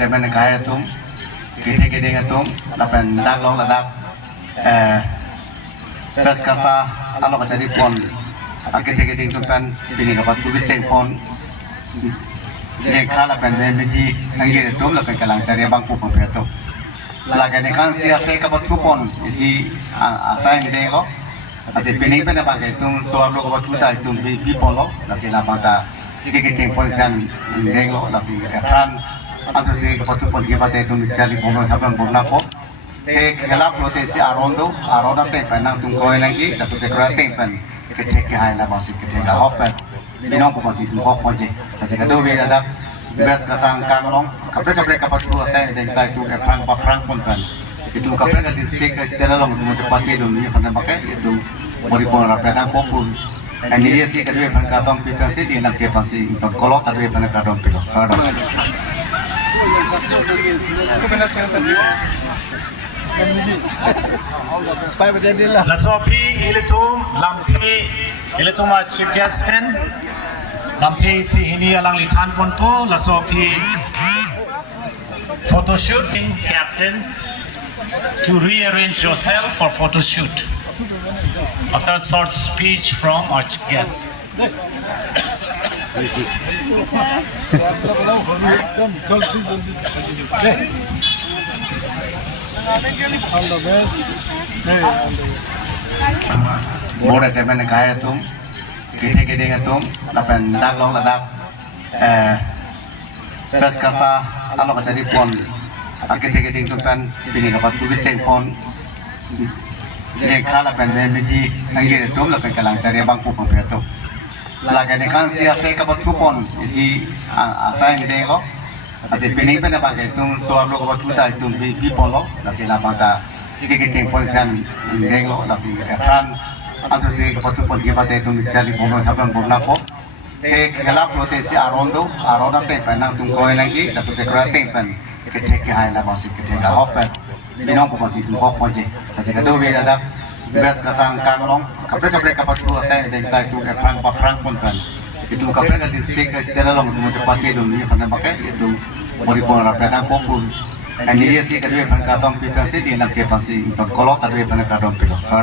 cemen kaya tum kita kita tum lapen dak long ladak bes kasa alo jadi pon kita kita tum pen bini kapat tu ceng pon yang kala pen beji angin tum lapen kalang cari bangku pempetum lagi ni kan siasa kapat tu pon isi asal ini lo Asi pining pen apa ke tum suar lo kapat tu dah tum bi pon lo nasi lapang ta sisi ceng pon sian deng lo nasi kan Anso si kapatu pon kita itu mencari bomba sabran bomba po. Kelap protesi arondo tempen nang tungkoi lagi, tapi kerana tempen ketek hai lah masih ketek hopen. Minum pun masih tu hop aje. Tapi kalau dia ada bes kasang kanglong, kapre kapatu saya dengan itu perang pun kan. Itu kapre kan distrik istilah long tu pati dulu ni pernah pakai itu moripon rapidan popul. Ini sih kedua pernah katom pipa sih di nanti pasti untuk kolok kedua pernah katom pilo. La sopi ilitum lamthi ilitum chief guest pen lamthi si hini alang litan pon po la sopi photo shoot captain to rearrange yourself for photo shoot after a short speech from our guest. Mora cemen kaya tum kita kita tum lapen dak long ladak bes kasa alo jadi pon kita kita tum pen bini kapat tu ceng pon yang kala pen beji angin tum lapen kalang cari bangku pempetum lagi ni kan siasa kapat tu pon isi asal ini lo Asi pining pen apa ke tum suar lo kapat tu dah tum bi pon lo nasi lapang ta sisi ceng pon sian deng lo nasi kan Anso si kapatu pon kita itu mencari bomba sabran bomba po. Kelap protesi arondo tempen nang tungkoi lagi, tapi kerana tempen ketek hai lah masih ketek hopen. Minum pun masih tu hop aje. Tapi kalau dia ada bes kasang kanglong, kapre kapatu saya dengan itu perang pun kan. Itu kapre kan distrik istilah long tu pati dulu ni pernah pakai itu moripon rapidan popul. Ini sih kedua pernah katom pipa sih di nanti pasti untuk kolok kedua pernah katom pilo.